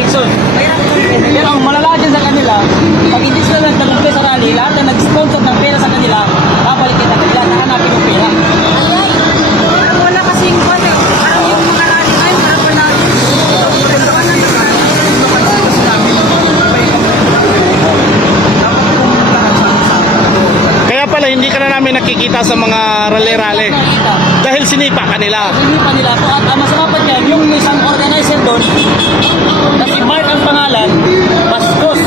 Jackson. Pero ang malala dyan sa kanila, pag hindi sila nagtagumpay sa rally, lahat na nag-sponsor ng pera sa kanila, babalik kita kanila, nahanapin yung pera. Ay, parang wala kasing kwate. Parang yung mga rally ngayon, parang wala. Kaya pala hindi ka na namin nakikita sa mga rally-rally. Nakita. Dahil sinipa ka nila. Hindi pa nila po. At ang masama pa dyan, yung isang organizer doon, na si Mark ang pangalan, bastos.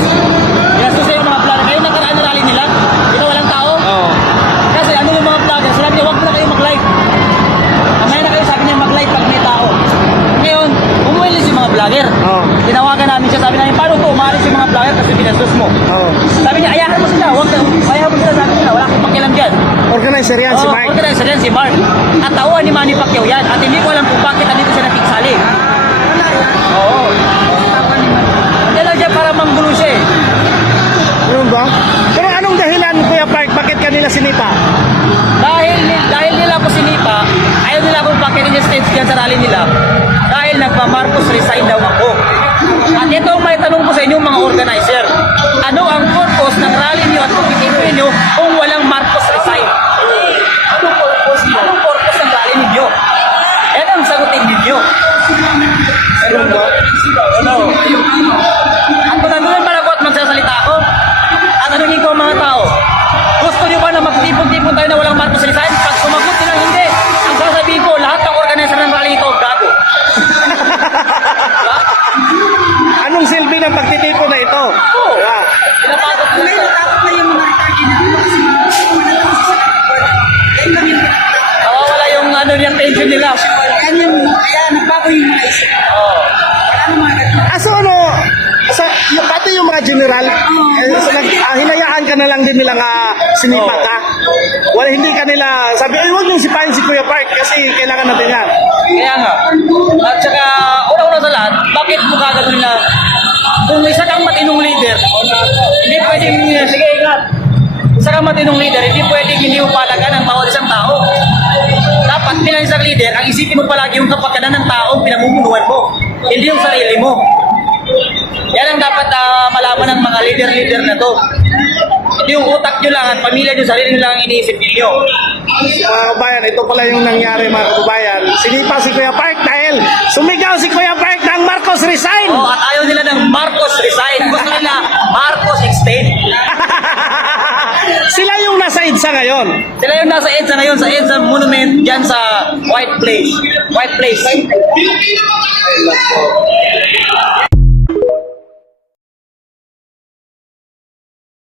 Ginastos na yung mga vlogger. Kayo nakaraan na rally nila, ikaw walang tao. Oo. Kasi ano yung mga vlogger, sinabi niya, huwag na kayo mag-live. Mamaya na kayo, sabi niya mag-live pag may tao. Ngayon, umuwilis yung mga vlogger. Oo. Tinawagan namin siya, sabi namin, paano po umalis yung mga vlogger kasi binastos mo? Oo. Sabi niya, ayahan mo sila, huwag na, ayahan mo sila, sabi niya, wala akong pakialam dyan. Organizer yan si Mark. Organizer yan si Mark. At tauhan ni Manny Pacquiao yan. At hindi ko alam kung bakit nandito siya nakiksali. Oo. Diyan lang siya para manggulo siya eh. Ano ba? Pero anong dahilan, Kuya Park, bakit kanila sinipa? Dahil nila ako sinipa, ayaw nila akong pakirin yung stage dyan sa rally nila. Dahil nagpa-Marcos resign daw ako. At ito ang may tanong ko sa inyo mga organizer. Ano ang purpose ng rally niyo at pagtitipuin niyo kung walang Marcos resign? Anong purpose niyo? Anong purpose ng rally ninyo? Yan ang sagutin ninyo. Ano ba? Ano? Ang tanongin para ko at magsasalita ako, at tanongin ko ang mga tao, gusto niyo ba na magtipon-tipon tayo na walang Marcos resign? Pag sumagot sila hindi, ang sasabihin ko, lahat ng organizer ng rally ito, gago. Diba? Anong silbi ng pagtitipon na ito? Oo. Yeah. Pinapagod ko Ngayon, sa... takot na yung mga retarded na dito kasi wala lang sa sakit. Kaya kami Nawawala yung ano yung tension nila. kaya nagbago yung mga isip. Oo. Wala nang mga ganun. So ano, pati yung mga general, hinayaan ka na lang din nilang sinipa ka. Wala, hindi ka nila, sabi, ay huwag niyong sipahin si Kuya Park kasi kailangan natin yan. Kaya nga. At saka, una-una sa lahat, bakit mo kagad nila? Kung isa kang matinong leader, hindi pwedeng, sige, ingat. Isa kang matinong leader, hindi pwedeng hindi mo palagan ang bawat isang tao. Dapat bilang isang leader, ang isipin mo palagi yung kapakanan ng taong pinamumunuan mo, hindi yung sarili mo. Yan ang dapat malaman ng mga leader-leader na to. Hindi yung utak nyo lang at pamilya nyo, sarili nyo lang ang iniisip ninyo. Mga kabayan, ito pala yung nangyari mga kabayan. Sinipa si Kuya Park dahil sumigaw si Kuya Park ng Marcos resign. Oh, at ayaw nila ng Marcos resign. Gusto nila Marcos extend. Sila yung nasa EDSA ngayon. Sila yung nasa EDSA ngayon, sa EDSA Monument, dyan sa White Place. White Place.